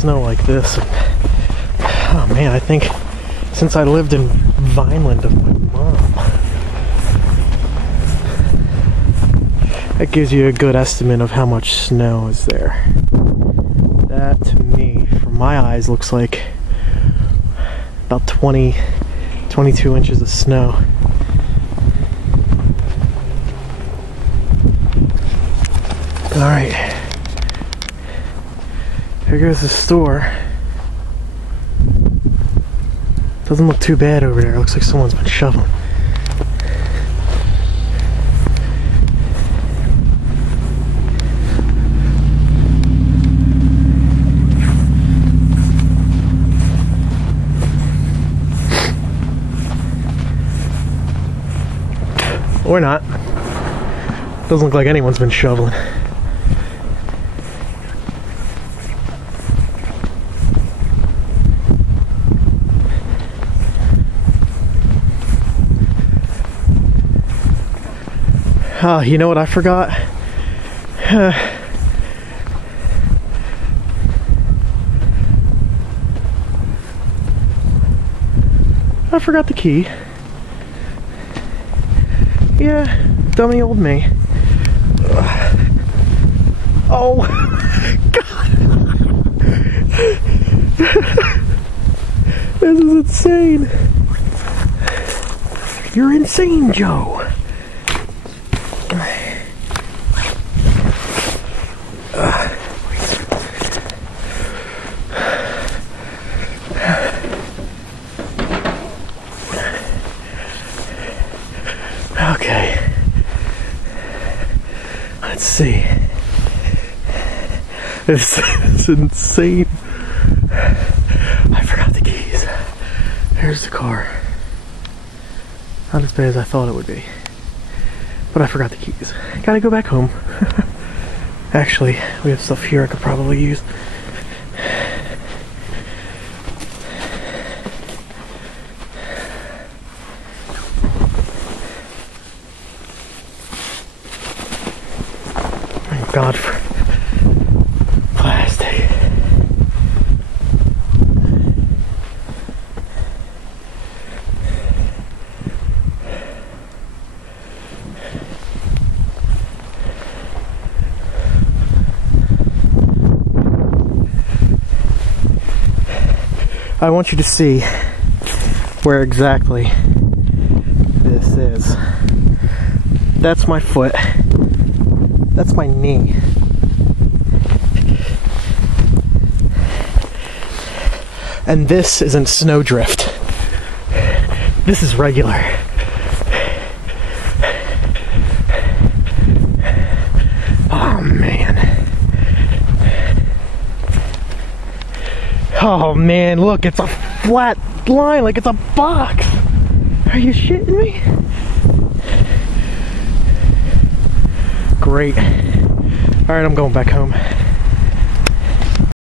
snow like this. And, oh man, I think since I lived in Vineland with my mom. That gives you a good estimate of how much snow is there. That, to me, from my eyes, looks like about 22 inches of snow. Alright. Here goes the store. Doesn't look too bad over there. It looks like someone's been shoveling. Or not. Doesn't look like anyone's been shoveling. Oh, you know what I forgot? I forgot the key. Yeah, dummy old me. Oh, God. This is insane. You're insane, Joe. Okay. Let's see. This is insane. I forgot the keys. Here's the car. Not as bad as I thought it would be. But I forgot the keys. Gotta go back home. Actually, we have stuff here I could probably use. Thank God for plastic. I want you to see where exactly this is. That's my foot. That's my knee. And this isn't snowdrift. This is regular. Oh man. Oh man, look, it's a flat line like it's a box. Are you shitting me? Great. Alright, I'm going back home.